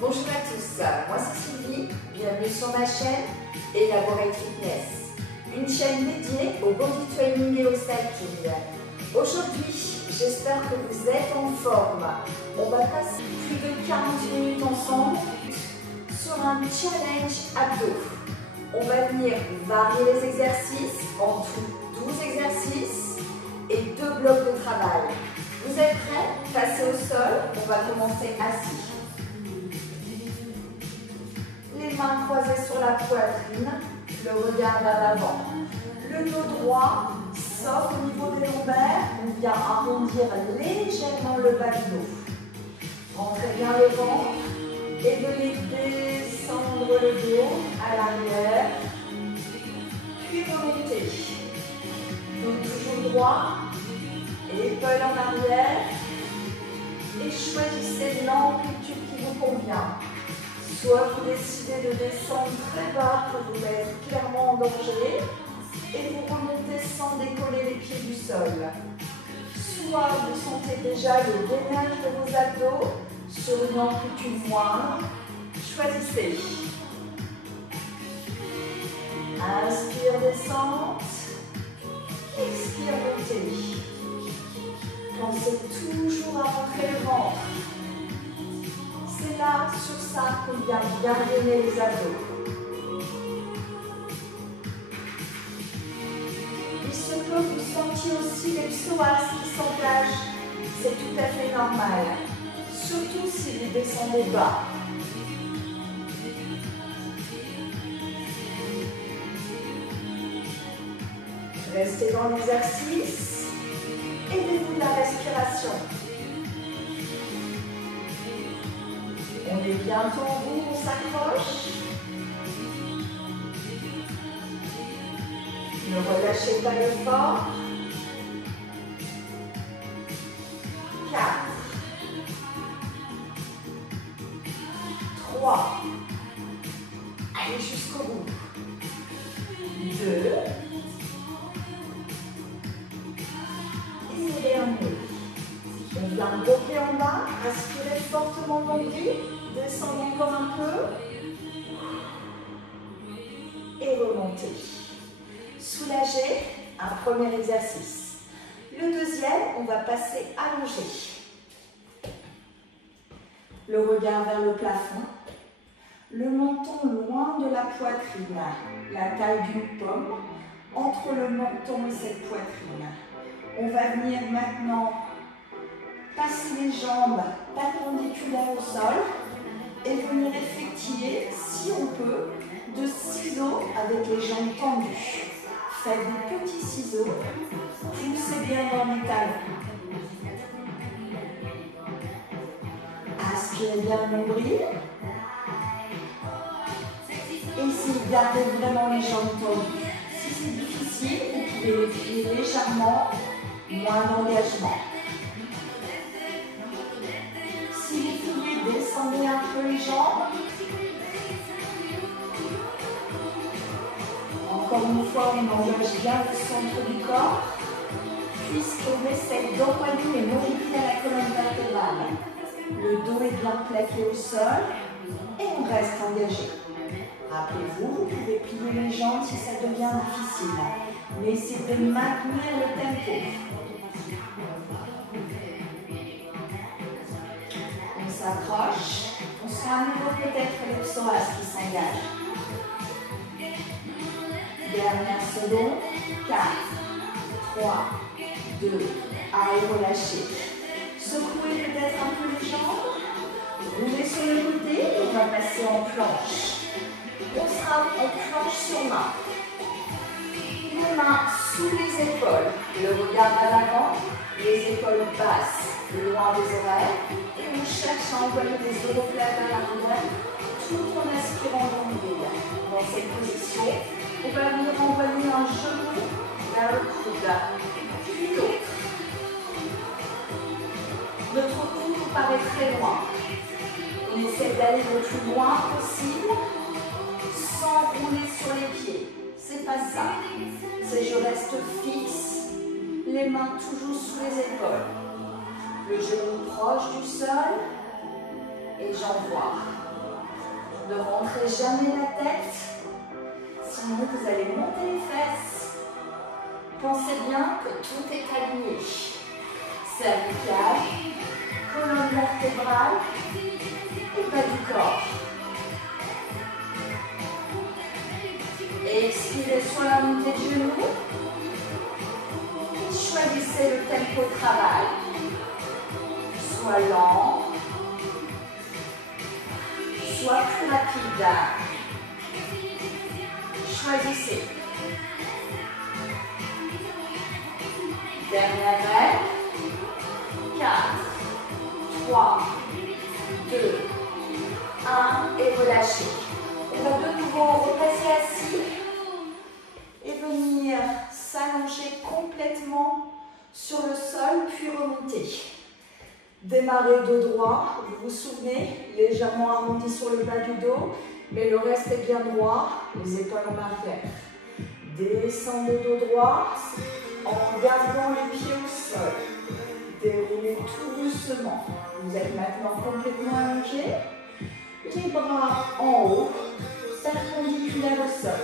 Bonjour à tous, moi c'est Sylvie, bienvenue sur ma chaîne Elaborate Fitness, une chaîne dédiée au body training et au cycling. Aujourd'hui, j'espère que vous êtes en forme. On va passer plus de 40 minutes ensemble sur un challenge abdos. On va venir varier les exercices, en tout 12 exercices et 2 blocs de travail. Vous êtes prêts? Passez au sol, on va commencer assis. Les mains croisées sur la poitrine, le regard vers l'avant. Le dos droit, sauf au niveau des lombaires, on vient arrondir légèrement le bas du dos. Rentrez bien le ventre et venez descendre le dos à l'arrière, puis remontez. Donc toujours droit, épaule en arrière et choisissez l'amplitude qui vous convient. Soit vous décidez de descendre très bas pour vous mettre clairement en danger et vous remontez sans décoller les pieds du sol. Soit vous sentez déjà le gainage de vos abdos sur une amplitude moindre. Choisissez. Inspire, descente. Expire, montez. Pensez toujours à rentrer le ventre. C'est là, sur ça, qu'on vient bien gainer les abdos. Il se peut que vous sentiez aussi les psoas qui s'engagent. C'est tout à fait normal. Surtout si vous descendez bas. Restez dans l'exercice. Aidez-vous de la respiration. On est bientôt au bout, on s'accroche. Ne relâchez pas l'effort. 4, 3, allez jusqu'au bout. 2, et le dernier. On vient bloquer en bas, inspirez fortement dans le vide, descendez encore un peu et remontez. Soulagez, un premier exercice. Le deuxième, on va passer allongé. Le regard vers le plafond, le menton loin de la poitrine, la taille d'une pomme entre le menton et cette poitrine. On va venir maintenant passer les jambes perpendiculaires au sol et venir effectuer, si on peut, de ciseaux avec les jambes tendues. Faites des petits ciseaux, poussez bien dans les talons. Aspirez bien le nombril. Essayez de garder vraiment les jambes tendues. Si c'est difficile, vous pouvez les plier légèrement, moins d'engagement. Si vous pouvez, descendez un peu les jambes. Encore une fois, on engage bien le centre du corps, puisqu'on essaie d'envoyer les molécules à la colonne vertébrale. Le dos est bien plaqué au sol et on reste engagé. Rappelez-vous, vous pouvez plier les jambes si ça devient difficile, mais essayez de maintenir le tempo. On s'accroche, on sent à nouveau peut-être les psoas qui s'engagent. Dernière seconde, 4, 3, 2, allez relâcher. Secouez peut-être un peu les jambes, roulez sur le côté et on va passer en planche. On sera en planche sur main. Les mains sous les épaules, le regard à l'avant, les épaules basses, loin des oreilles, et on cherche à envoyer les omoplates à l'arrière, tout en aspirant dans le vide. Dans cette position, on va venir envoyer un genou vers le coude, puis l'autre. Notre coude nous paraît très loin. On essaie d'aller le plus loin possible sans rouler sur les pieds. C'est pas ça. C'est je reste fixe, les mains toujours sous les épaules. Le genou proche du sol et j'envoie. Ne rentrez jamais la tête, sinon vous allez monter les fesses. Pensez bien que tout est aligné. Cervical, colonne vertébrale et bas du corps. Expirez sur la montée de genoux. Choisissez le tempo de travail. Soit lent, soit plus rapide. Choisissez. Dernière règle. 4, 3, 2, 1 et relâchez. On va de nouveau repasser assis et venir s'allonger complètement sur le sol, puis remonter. Démarrez dos droit, vous vous souvenez, légèrement arrondi sur le bas du dos, mais le reste est bien droit, les épaules en arrière. Descendez dos droit en gardant les pieds au sol. Déroulez tout doucement. Vous êtes maintenant complètement allongé. Les bras en haut, perpendiculaires au sol.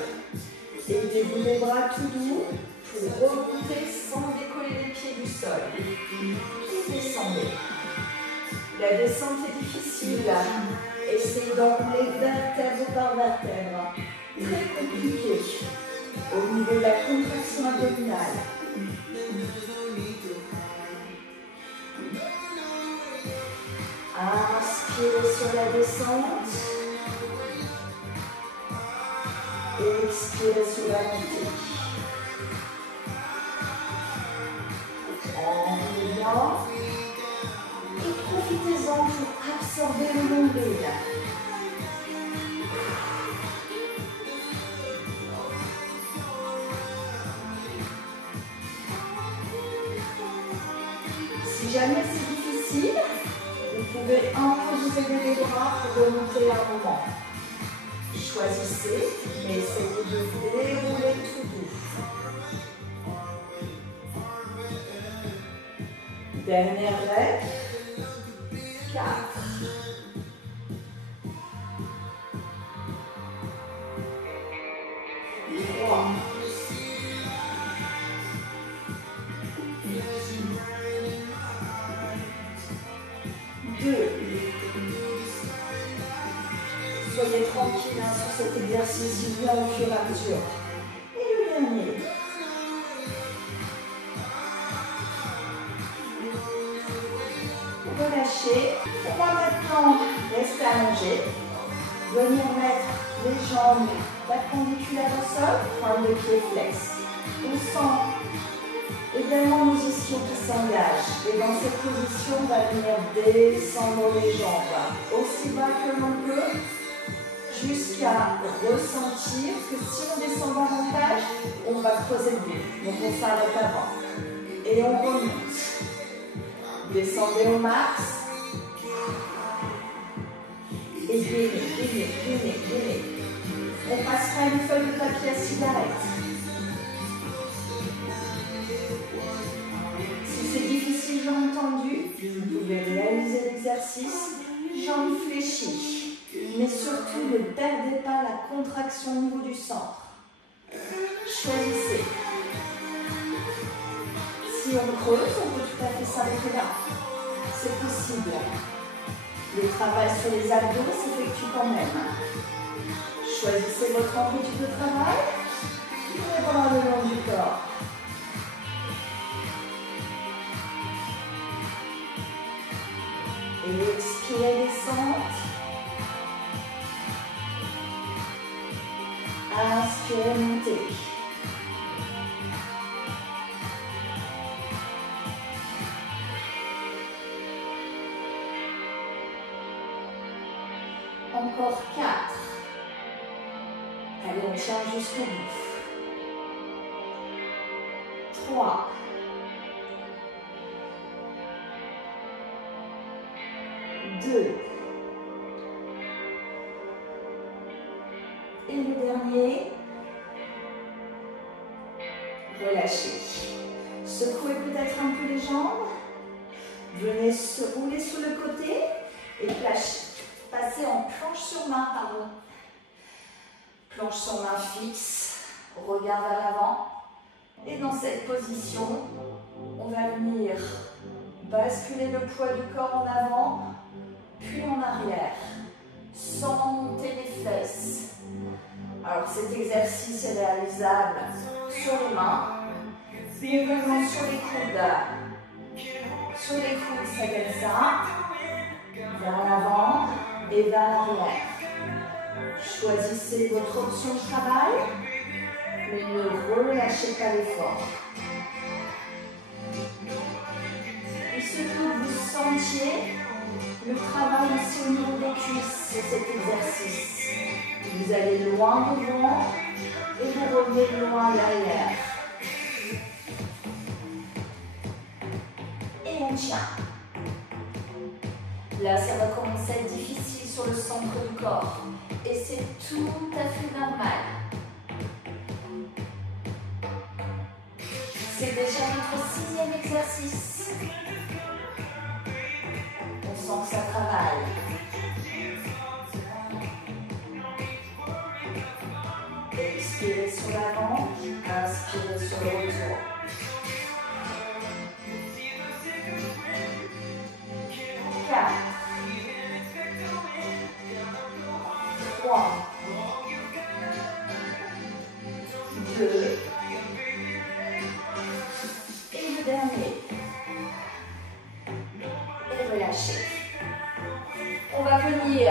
Aidez-vous les bras tout doux pour remonter sans décoller les pieds du sol. Et descendez. La descente est difficile. Essayez d'enrouler vertèbre par vertèbre. Très compliqué. Au niveau de la contraction abdominale. Inspirez sur la descente. Expirez sur la montée. Enroulant. Et profitez-en pour absorber le nombril. Si jamais c'est difficile, vous pouvez un peu vous aider les bras pour remonter un moment. Choisissez, mais essayez de dérouler tout doux. Dernière règle. 4. 3. 2. Soyez tranquille sur cet exercice, il vient au fur et à mesure. Et le dernier. Relâchez. On va maintenant rester allongé. Venir mettre les jambes perpendiculaires au sol, pointe de pied flex. On sent également nos ischions qui s'engagent. Et dans cette position, on va venir descendre les jambes aussi bas que l'on peut, jusqu'à ressentir que si on descend davantage, on va creuser le dos. Donc on s'arrête avant. Et on remonte. Descendez au max. Et gainez. On passera une feuille de papier à cigarette. Si c'est difficile, j'ai entendu, vous pouvez réaliser l'exercice, jambes fléchies. Mais surtout, ne perdez pas la contraction au niveau du centre. Choisissez. Si on creuse, on peut tout à fait s'arrêter là. C'est possible. Le travail sur les abdos s'effectue quand même. Choisissez votre amplitude de travail. Les bras le long du corps. Et expirez, descente. Inspirez, montez. Encore 4. Allez, on tient jusqu'au bout. 3. 2. Et le dernier. Relâchez. Secouez peut-être un peu les jambes. Venez se rouler sur le côté et passer en planche sur main, pardon. Planche sur main fixe, regard vers l'avant. Et dans cette position, on va venir basculer le poids du corps en avant, puis en arrière, sans monter les fesses. Alors cet exercice est réalisable sur les mains, puis également sur les coudes. Sur les coudes, ça donne ça, vers l'avant et vers l'arrière. Choisissez votre option de travail, mais ne relâchez pas l'effort. Il se peut que vous sentiez le travail aussi au niveau des cuisses sur cet exercice. Vous allez loin devant et vous revenez loin derrière. Et on tient. Là, ça va commencer à être difficile sur le centre du corps. Et c'est tout à fait normal. C'est déjà notre 6e exercice. On sent que ça travaille. Expirez sur l'avant, inspirez sur le retour. 4, 3, 2, et le dernier. Et relâchez. On va venir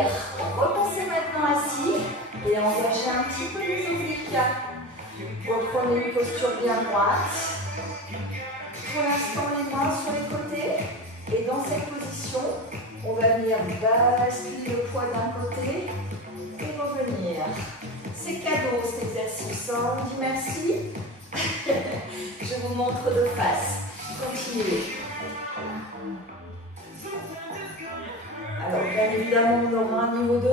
repenser maintenant assis et engager un petit peu les obliques. Reprenez une posture bien droite. Pour l'instant, les mains sur les côtés. Et dans cette position, on va venir basculer le poids d'un côté et revenir. C'est cadeau cet exercice. On dit merci. Je vous montre de face. Continuez. Alors, bien évidemment, on aura un niveau 2.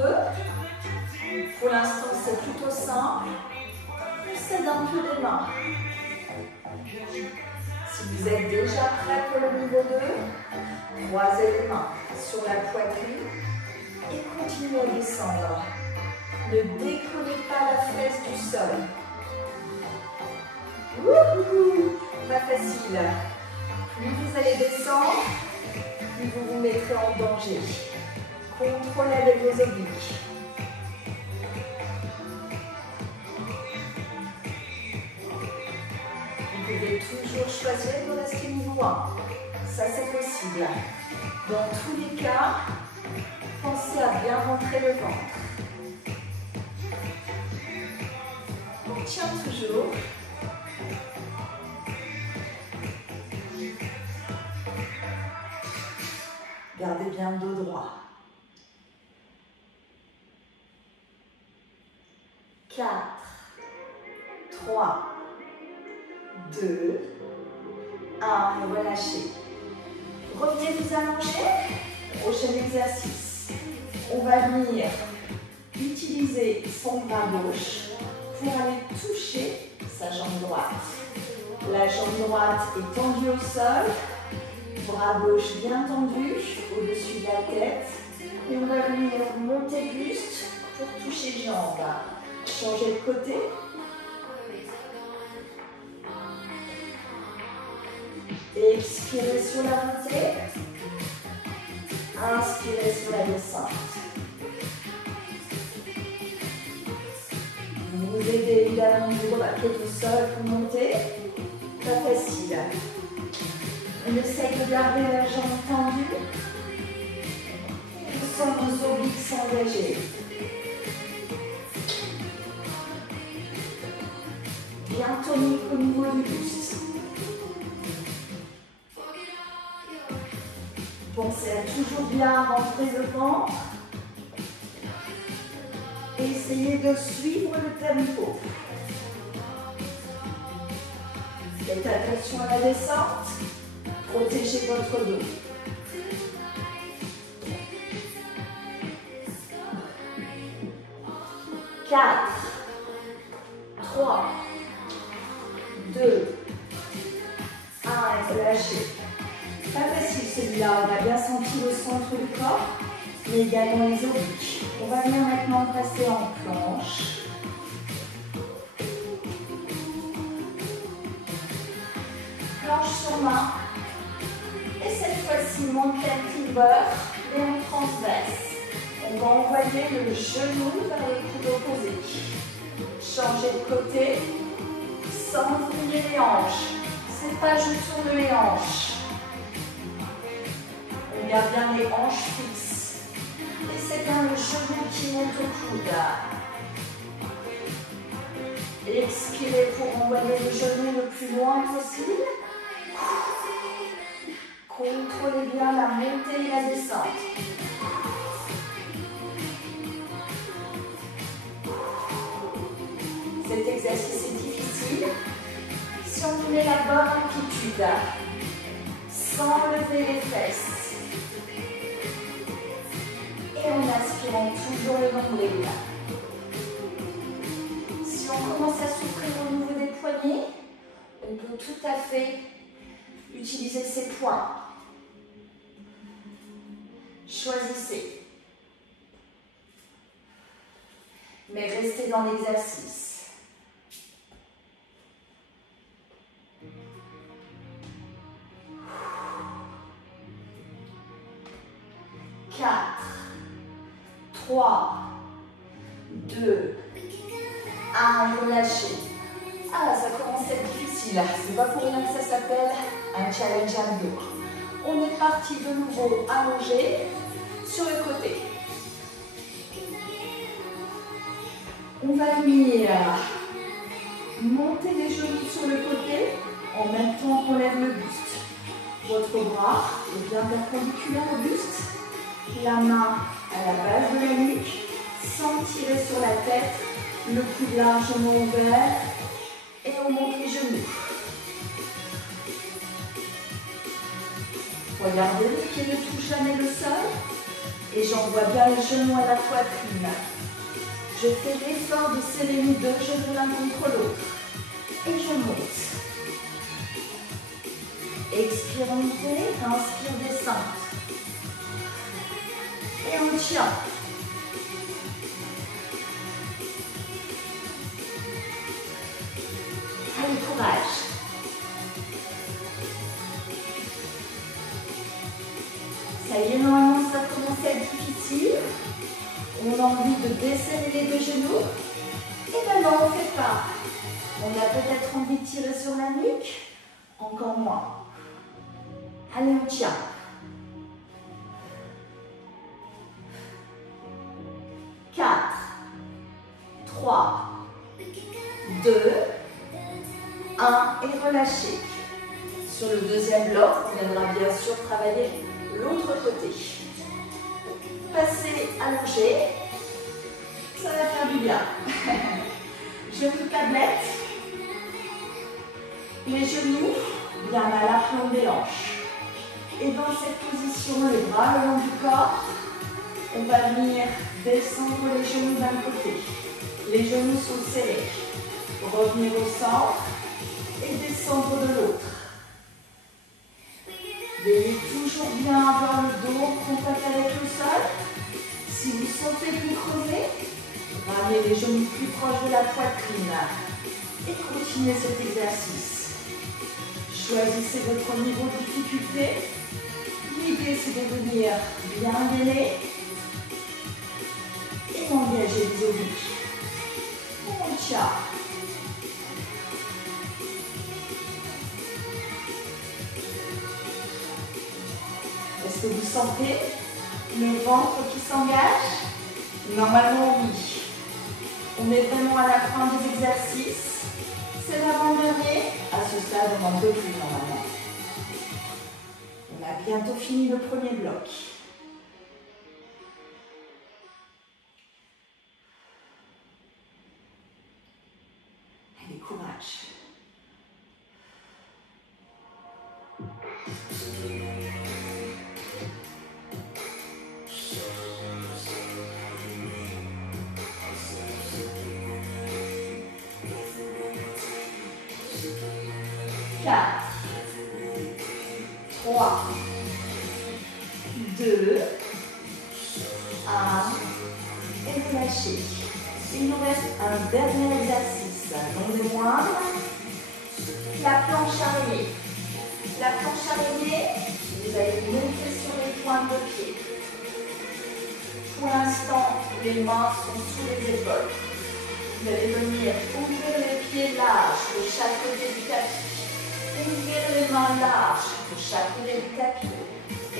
Pour l'instant, c'est plutôt simple. On s'aide un peu des mains. Si vous êtes déjà prêt pour le niveau 2, croisez les mains sur la poitrine et continuez à descendre. Ne décollez pas la fesse du sol. Wouhou! Pas facile. Plus vous allez descendre, plus vous vous mettrez en danger. Contrôlez avec vos obliques. Vous pouvez toujours choisir de rester niveau 1. Ça, c'est possible. Dans tous les cas, pensez à bien rentrer le ventre. On tient toujours. Gardez bien le dos droit. 4, 3, 2, 1, et relâchez. Revenez vous allonger. Prochain exercice. On va venir utiliser son bras gauche pour aller toucher sa jambe droite. La jambe droite est tendue au sol. Bras gauche bien tendu au-dessus de la tête. Et on va venir monter le buste pour toucher jambe. Changez de côté. Expirez sur la montée. Inspirez sur la descente. Vous vous aidez évidemment de la tête au sol pour monter. Pas facile. On essaye de garder la jambe tendue. On sent nos obliques s'engager. Bien tonique au niveau du buste. Pensez à toujours bien rentrer le ventre. Et essayez de suivre le tempo. Faites attention à la descente. Protégez votre dos. 4, 3, 2, 1, et relâchez. Pas facile celui-là, on a bien senti le centre du corps, mais également les obliques. On va venir maintenant passer en planche. Planche sur main. Et cette fois-ci, montée à cleaver et en transverse. On va envoyer le genou vers le coude opposé. Changer de côté sans plier les hanches. C'est pas je tourne les hanches. On garde bien les hanches fixes. Et c'est bien le genou qui monte au coude. Expirez pour envoyer le genou le plus loin possible. Contrôlez bien la montée et la descente. Cet exercice est difficile. Si on met la bonne amplitude, sans lever les fesses, et en aspirant toujours le nombril. Si on commence à souffrir au niveau des poignets, on peut tout à fait utiliser ses poings. Choisissez. Mais restez dans l'exercice. 4, 3, 2, 1, relâchez. Ah, ça commence à être difficile. C'est pas pour rien que ça s'appelle un challenge abdos. On est parti de nouveau allongé sur le côté. On va venir monter les genoux sur le côté en même temps qu'on lève le buste. Votre bras est bien perpendiculaire au buste. La main à la base de la nuque, sans tirer sur la tête, le coude largement ouvert et on monte les genoux. Regardez, le pied ne touche jamais le sol et j'envoie bien les genoux à la poitrine. Je fais l'effort de serrer mes deux genoux l'un contre l'autre et je monte. Expire, montez, inspire, descente. Et on tient. Allez, courage. Ça y est, normalement, ça commence à être difficile. On a envie de desserrer les deux genoux. Et ben non, on ne fait pas. On a peut-être envie de tirer sur la nuque. Encore moins. Allez, on tient. 4, 3, 2, 1 et relâchez. Sur le deuxième bloc, on viendra bien sûr travailler l'autre côté. Passez allongé, ça va faire du bien. Genoux tablette, les genoux bien à l'aplomb des hanches. Et dans cette position, les bras le long du corps, on va venir descendre les genoux d'un côté. Les genoux sont serrés. Revenir au centre et descendre de l'autre. Veillez toujours bien avoir le dos en contact avec le sol. Si vous sentez que vous crevez, ramenez les genoux plus proches de la poitrine. Et continuez cet exercice. Choisissez votre niveau de difficulté. L'idée, c'est de venir bien gainer et engager les obliques. On tient. Est-ce que vous sentez le ventre qui s'engage? Normalement, oui. On est vraiment à la fin des exercices. C'est l'avant-dernier. À ce stade, on n'en peut plus normalement. On a bientôt fini le premier bloc. Allez, courage. Quatre, 3, 2, 1. Et relâchez. Il nous reste un dernier exercice. Non des moindres. La planche araignée. La planche araignée, vous allez monter sur les pointes de pied. Pour l'instant, les mains sont sous les épaules. Vous allez venir ouvrir les pieds larges de chaque côté du tapis. Ouvrir les mains larges de chaque côté du tapis.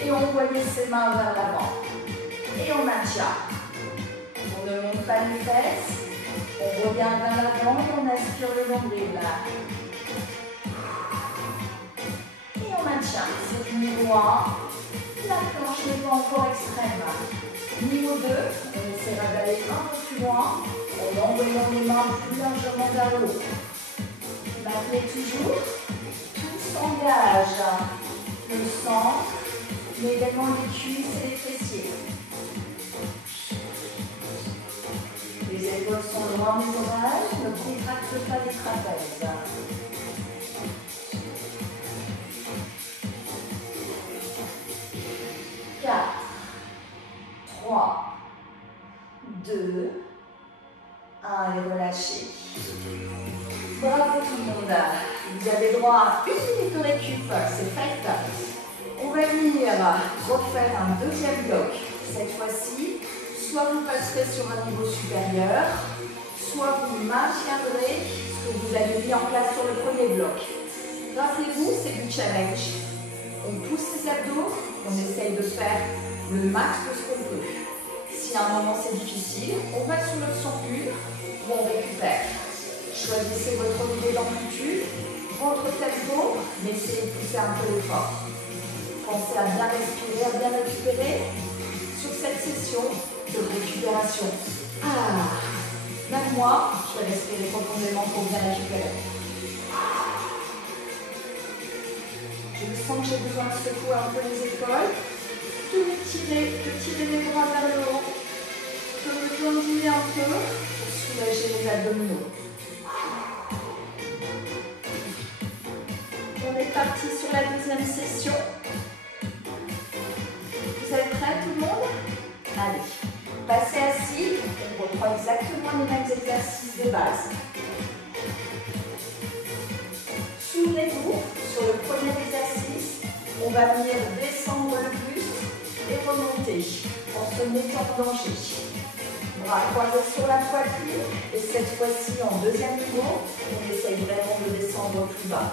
Et envoyer ses mains vers l'avant. Et on maintient. On ne monte pas les fesses. On regarde vers l'avant et on aspire le nombril. Et on maintient. C'est niveau 1. La planche n'est pas encore extrême. Niveau 2, on essaiera d'aller un peu plus loin en envoyant les mains plus largement vers le haut. Maintenez toujours. Tout s'engage. Le centre, mais également les cuisses et les fessiers. Les épaules sont loin des oreilles, ne contracte pas les trapèzes. 4, 3, 2, 1 et relâchez. Bravo tout le monde. Vous avez droit à une minute de récup, c'est fait. On va venir refaire un deuxième bloc. Cette fois-ci, soit vous passerez sur un niveau supérieur, soit vous maintiendrez ce que vous avez mis en place sur le premier bloc. Rappelez-vous, c'est du challenge. On pousse les abdos, on essaye de faire le max de ce qu'on peut. Si à un moment c'est difficile, on va sur l'option 1 où on récupère. Choisissez votre niveau d'amplitude, votre tempo, mais essayez de pousser un peu l'effort. Pensez à bien respirer, à bien récupérer sur cette session de récupération. Même moi, je vais respirer profondément pour bien récupérer. Je sens que j'ai besoin de secouer un peu les épaules, de tirer les bras vers le haut, de me glandiner un peu pour soulager les abdominaux. On est parti sur la deuxième session. Vous êtes prêts tout le monde? Allez, passez assis, on reprend exactement les mêmes exercices de base. Souvenez-vous, sur le premier exercice, on va venir descendre le buste et remonter en se mettant en danger. Bras croisés sur la poitrine et cette fois-ci en deuxième niveau, on essaye vraiment de descendre plus bas.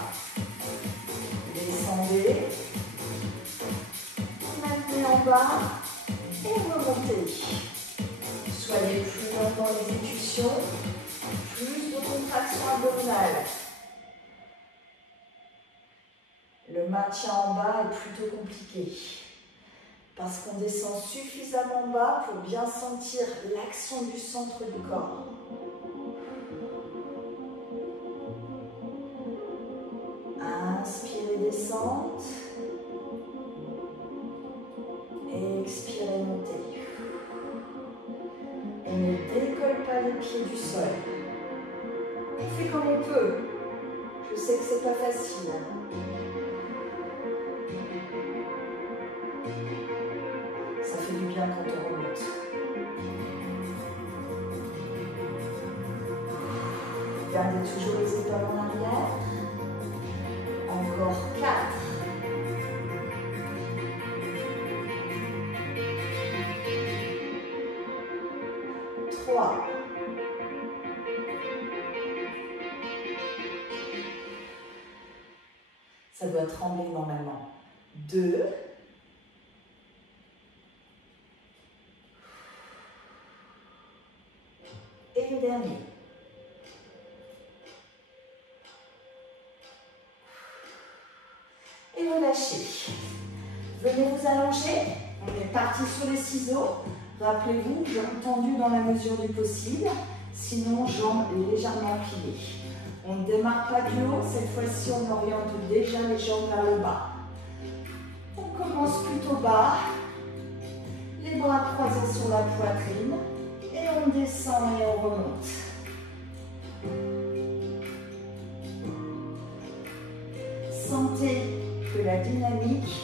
Descendez, maintenez en bas et remontez. Soyez plus lent dans l'exécution, plus de contraction abdominale. Le maintien en bas est plutôt compliqué parce qu'on descend suffisamment bas pour bien sentir l'action du centre du corps. Inspirez, descente. Expirez, montez. On ne décolle pas les pieds du sol. On fait comme on peut. Je sais que c'est pas facile. Ça fait du bien quand on remonte. Gardez toujours les épaules en arrière. Encore 4. 3. Ça doit trembler normalement. 2. Et le dernier. Et relâchez. Venez vous allonger. On est parti sur les ciseaux. Rappelez-vous, jambes tendues dans la mesure du possible. Sinon, jambes légèrement pliées. On ne démarre pas du haut. Cette fois-ci, on oriente déjà les jambes vers le bas. On commence plutôt bas. Les bras croisés sur la poitrine. Et on descend et on remonte. Sentez que la dynamique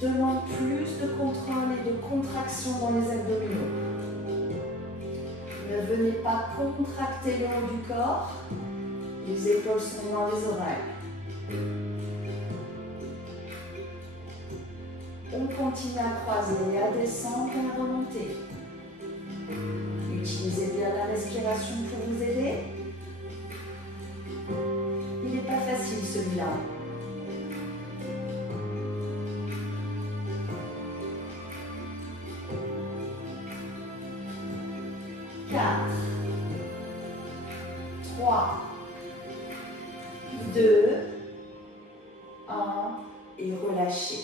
demande plus de contrôle et de contraction dans les abdominaux. Ne venez pas contracter le haut du corps. Les épaules sont dans les oreilles. On continue à croiser et à descendre et à remonter. Utilisez bien la respiration pour vous aider. Il n'est pas facile celui-là. Quatre, 3, 2, 1 et relâchez.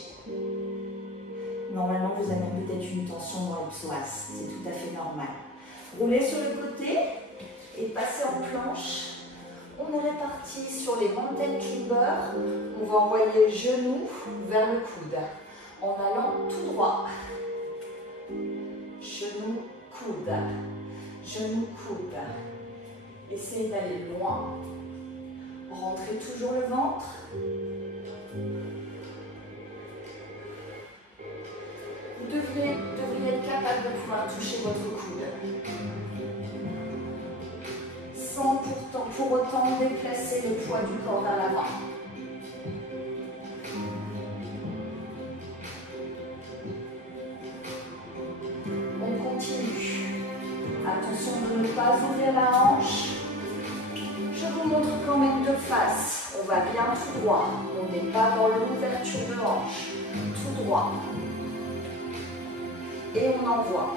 Normalement, vous avez peut-être une tension dans le psoas, c'est tout à fait normal. Roulez sur le côté et passez en planche. On est réparti sur les mountain climbers. On va envoyer le genou vers le coude en allant tout droit. Genou, coude. Genou, coude. Essayez d'aller loin. Rentrez toujours le ventre. Vous devriez être capable de pouvoir toucher votre coude. Sans pour autant déplacer le poids du corps vers l'avant. On continue. Attention de ne pas ouvrir la hanche. Je vous montre quand même de face. On va bien tout droit. On n'est pas dans l'ouverture de hanche. Tout droit. Et on envoie.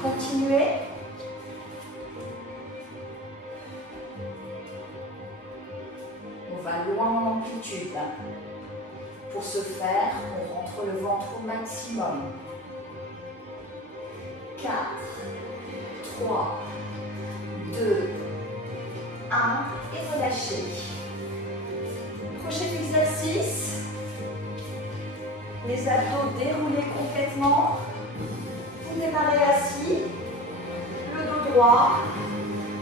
Continuez. On va loin en amplitude. Pour ce faire, on rentre le ventre au maximum. 4, 3, 2, 1 et relâchez. Prochain exercice. Les abdos déroulés complètement. Vous démarrez assis. Le dos droit.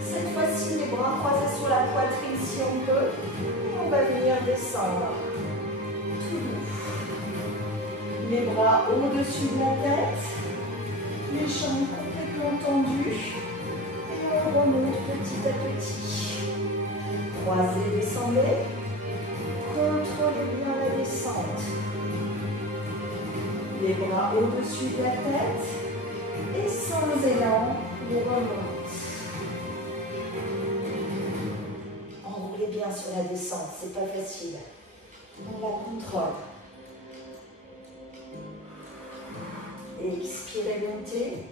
Cette fois-ci, les bras croisés sur la poitrine si on peut. Et on va venir descendre. Tout doux. Les bras au-dessus de la tête. Les jambes complètement tendues. Et on remonte petit à petit. Croisez, descendez. Contrôlez bien la descente. Les bras au-dessus de la tête. Et sans élan, on remonte. Enroulez bien sur la descente, c'est pas facile. On la contrôle. Expirez, montez.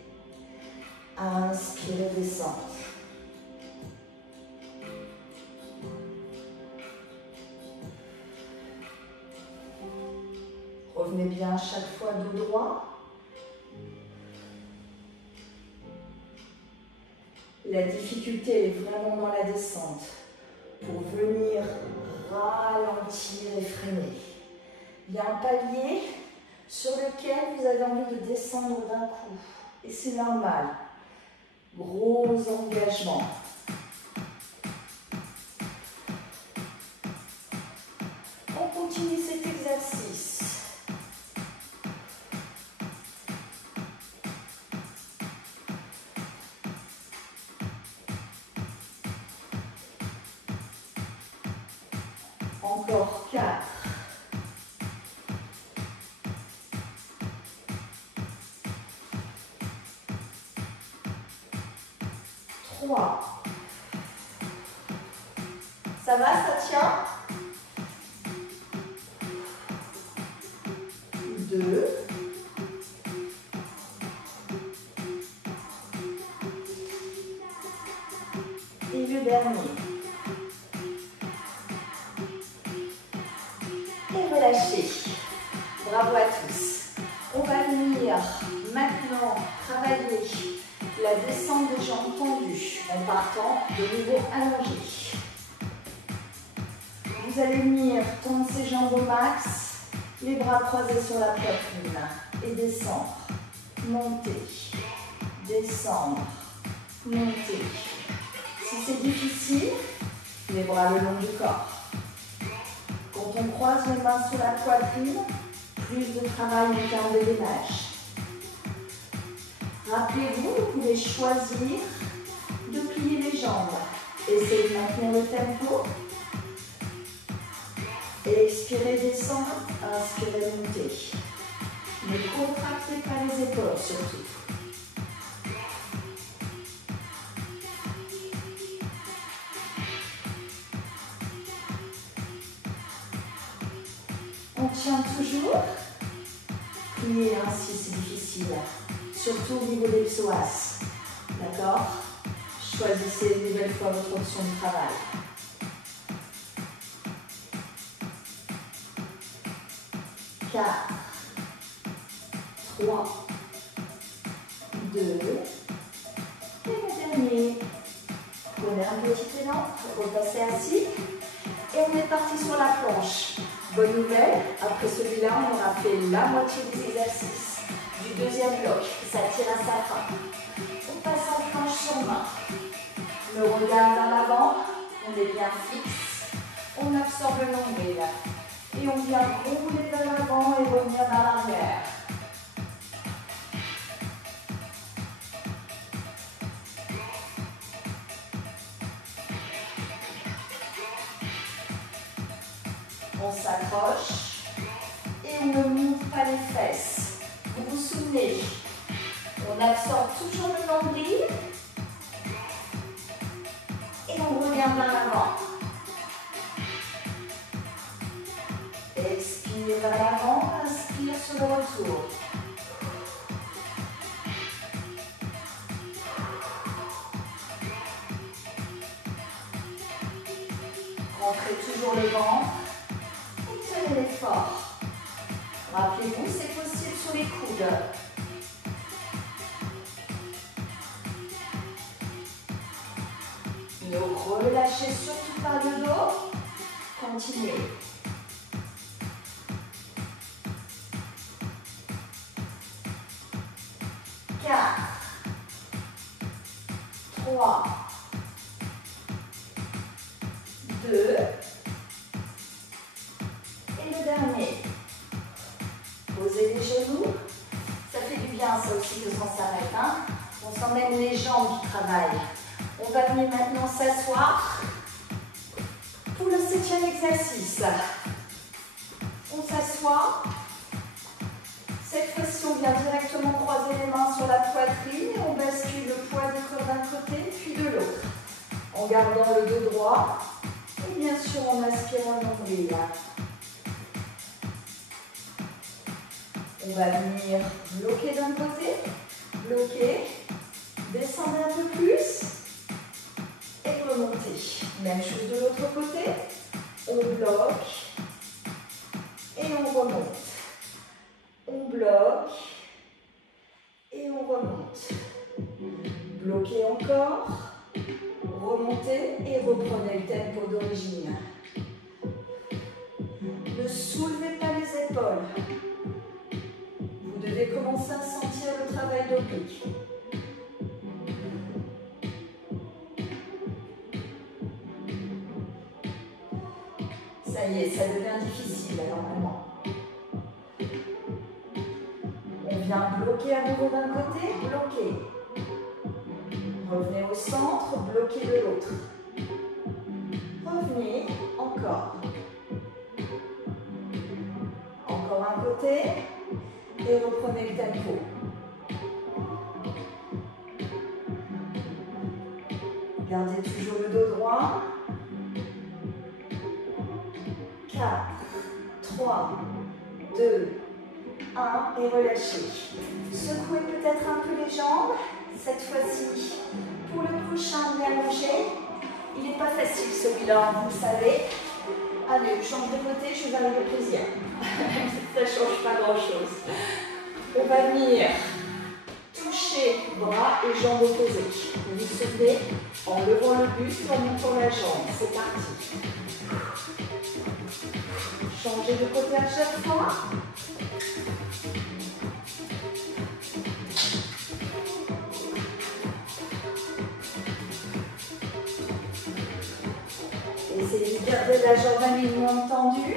Inspirez, descente. Revenez bien chaque fois dos droit. La difficulté est vraiment dans la descente. Pour venir ralentir et freiner. Il y a un palier sur lequel vous avez envie de descendre d'un coup. Et c'est normal. Gros engagement. On continue cet exercice. Encore 4. 3. Ça va, ça tient? 2. Et le dernier. Et relâchez. Bravo à tous. On va venir maintenant travailler la descente des jambes tendues en partant de niveau allongé. Vous allez venir tendre ses jambes au max, les bras croisés sur la poitrine et descendre, monter, descendre, monter. Si c'est difficile, les bras le long du corps. Quand on croise les mains sur la poitrine, plus de travail en termes de gainage. Rappelez-vous, vous pouvez choisir de plier les jambes. Essayez de maintenir le tempo. Expirez, descendre. Inspirez, montez. Ne contractez pas les épaules surtout. On tient toujours. Plier ainsi, c'est difficile. Surtout au niveau des psoas. D'accord? Choisissez une nouvelle fois votre option de travail. 4, 3, 2, et le dernier. Prenez un petit élan, repassez assis, et on est parti sur la planche. Bonne nouvelle, après celui-là, on aura fait la moitié des exercices du deuxième bloc. Ça tire à sa fin. On passe en planche sur main. Le regard vers l'avant, on est bien fixe. On absorbe le nombril. Et on vient rouler vers l'avant et revenir vers l'arrière. On s'accroche et on ne monte pas les fesses. Vous vous souvenez, on absorbe toujours le nombril et on revient vers l'avant. Expire vers l'avant, inspire sur le retour. Rentrez toujours le ventre. Tenez l'effort. Rappelez-vous, c'est possible sur les coudes. Ne relâchez surtout pas le dos. Continuez. 4, 3, 2, et le dernier. Posez les genoux. Ça fait du bien, ça aussi, que ça s'arrête. Hein. On sent même les jambes qui travaillent. On va venir maintenant s'asseoir pour le 7e exercice. On s'assoit. Cette fois-ci, on vient directement croiser les mains sur la poitrine et on bascule le poids du corps d'un côté puis de l'autre. En gardant le dos droit et bien sûr en aspirant le nombril. On va venir bloquer d'un côté, bloquer, descendre un peu plus et remonter. Même chose de l'autre côté, on bloque et on remonte. On bloque et on remonte. Bloquez encore, remontez et reprenez le tempo d'origine. Ne soulevez pas les épaules. Vous devez commencer à sentir le travail d'oblique. Ça y est, ça devient difficile alors maintenant. On vient bloquer à nouveau d'un côté, bloquer. Revenez au centre, bloquez de l'autre. Revenez, encore. Encore un côté et reprenez le tempo. Gardez toujours le dos droit. 4, 3, 2, 1 et relâchez. Secouez peut-être un peu les jambes. Cette fois-ci, pour le prochain, bien allongé. Il n'est pas facile celui-là, vous le savez. Allez, je change de côté, je vais avec le plaisir. Ça ne change pas grand-chose. On va venir toucher bras et jambes opposées. Vous vous souvenez, en levant le buste, en montant la jambe. C'est parti. Changez de côté à chaque fois. Essayez de garder la jambe alignement tendue.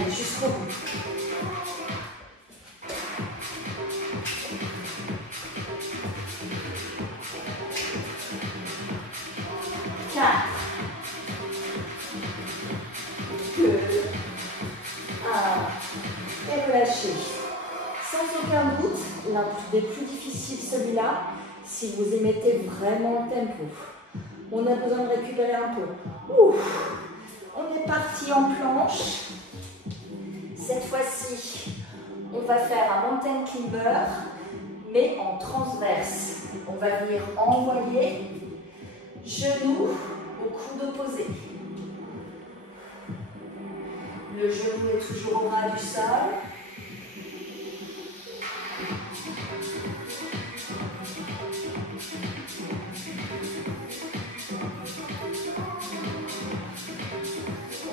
Allez, jusqu'au bout. 4, 2, 1, et relâchez. Sans aucun doute, l'un des plus difficiles, celui-là, si vous y mettez vraiment le tempo. On a besoin de récupérer un peu. Ouf. On est parti en planche. Cette fois-ci, on va faire un mountain climber, mais en transverse. On va venir envoyer genou au coude opposé. Le genou est toujours au ras du sol.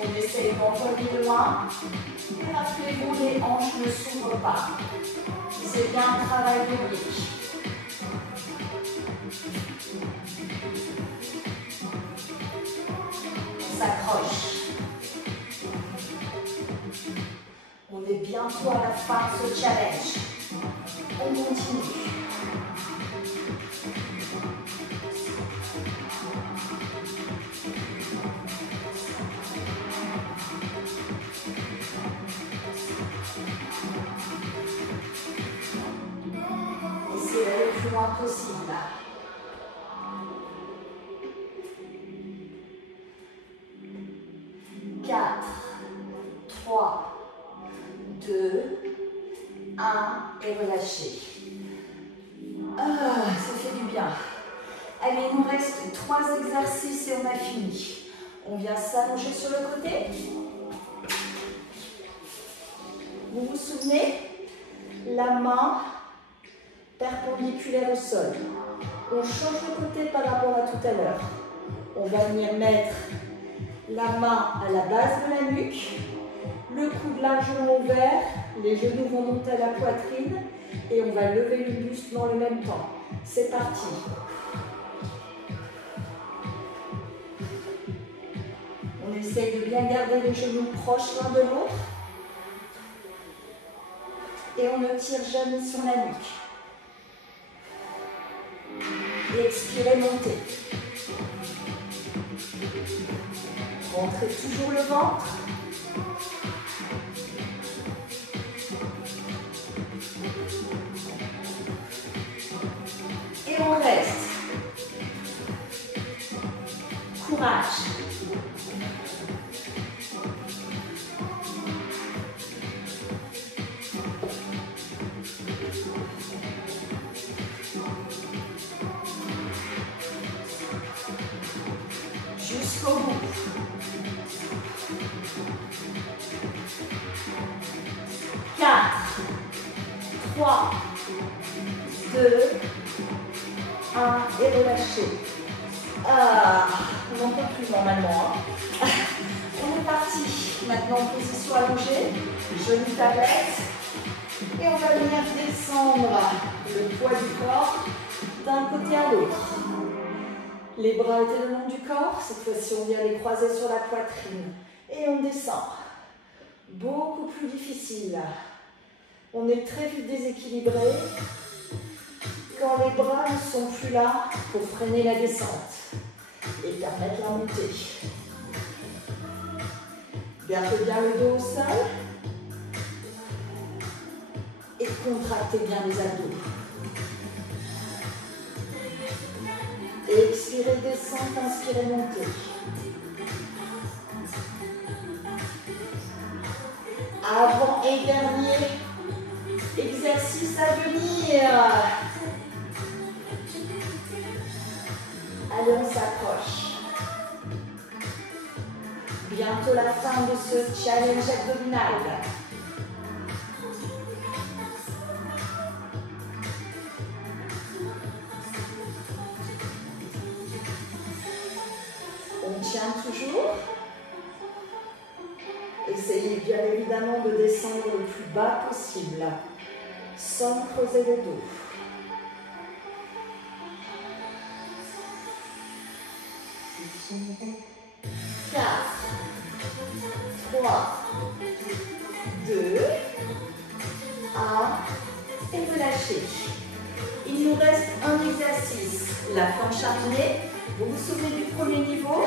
On essaie d'envoyer loin. Et rappelez-vous, les hanches ne s'ouvrent pas. C'est bien un travail d'oblique. On s'accroche. On est bientôt à la fin de ce challenge. On continue. Essayez d'aller le plus loin possible. 4, 3, 2, 1 et relâchez. Ça fait du bien. Allez, il nous reste 3 exercices et on a fini. On vient s'allonger sur le côté. Vous vous souvenez? La main perpendiculaire au sol. On change de côté par rapport à tout à l'heure. On va venir mettre la main à la base de la nuque, le coude largement ouvert, les genoux vont monter à la poitrine et on va lever le buste dans le même temps. C'est parti. On essaye de bien garder les genoux proches l'un de l'autre et on ne tire jamais sur la nuque. Et expirez, montez. Rentrez toujours le ventre. Et on reste. Courage. Jusqu'au bout. 4, 3, 2, 1 et relâchez. On n'en peut plus normalement. On est parti. Maintenant en position allongée, genoux tablette. Et on va venir descendre le poids du corps d'un côté à l'autre. Les bras étaient le long du corps. Cette fois-ci, on vient les croiser sur la poitrine. Et on descend. Beaucoup plus difficile. On est très vite déséquilibré quand les bras ne sont plus là pour freiner la descente et permettre la montée. Gardez bien le dos au sol et contractez bien les abdos. Et expirez, descente, inspirez, montez. Avant et dernier exercice à venir. Allez, on s'approche. Bientôt la fin de ce challenge abdominal. On tient toujours. Essayez bien évidemment de descendre le plus bas possible, sans creuser le dos. 4, 3, 2, 1, et relâchez. Il nous reste un exercice, la planche arrière. Vous vous souvenez du premier niveau?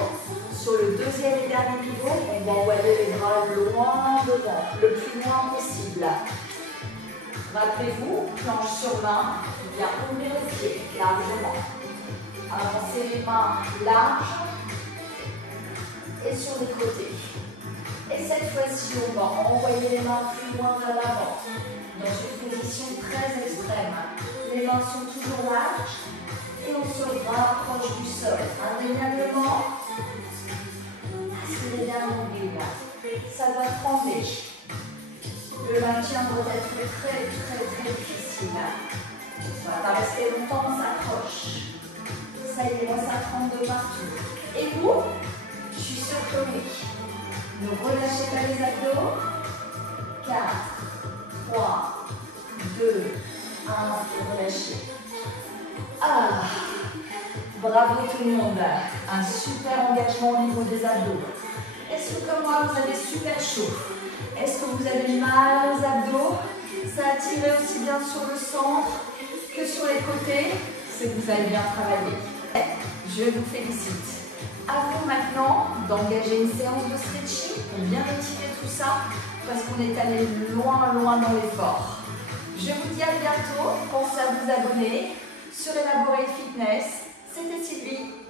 Sur le deuxième et dernier niveau, on va envoyer les bras loin devant, le plus loin possible. Rappelez-vous, planche sur main, bien ouvrir les pieds largement. Avancez les mains larges et sur les côtés. Et cette fois-ci, on va envoyer les mains plus loin vers l'avant, dans une position très extrême. Les mains sont toujours larges et on se rapproche du sol. Indéniablement, assez les derniers milles. Ça va trembler. Le maintien doit être très difficile. On va pas rester longtemps, on s'accroche. Ça y est, ça tremble de partout. Et vous? Je suis sûre que oui. Ne relâchez pas les abdos. 4, 3, 2, 1, et relâchez. Ah, bravo tout le monde. Un super engagement au niveau des abdos. Est-ce que comme moi, vous avez super chaud? Est-ce que vous avez mal aux abdos? Ça a tiré aussi bien sur le centre que sur les côtés. C'est que vous avez bien travaillé. Je vous félicite. À vous maintenant d'engager une séance de stretching pour bien étirer tout ça parce qu'on est allé loin dans l'effort. Je vous dis à bientôt. Pensez à vous abonner sur Elaborate Fitness. C'était Sylvie.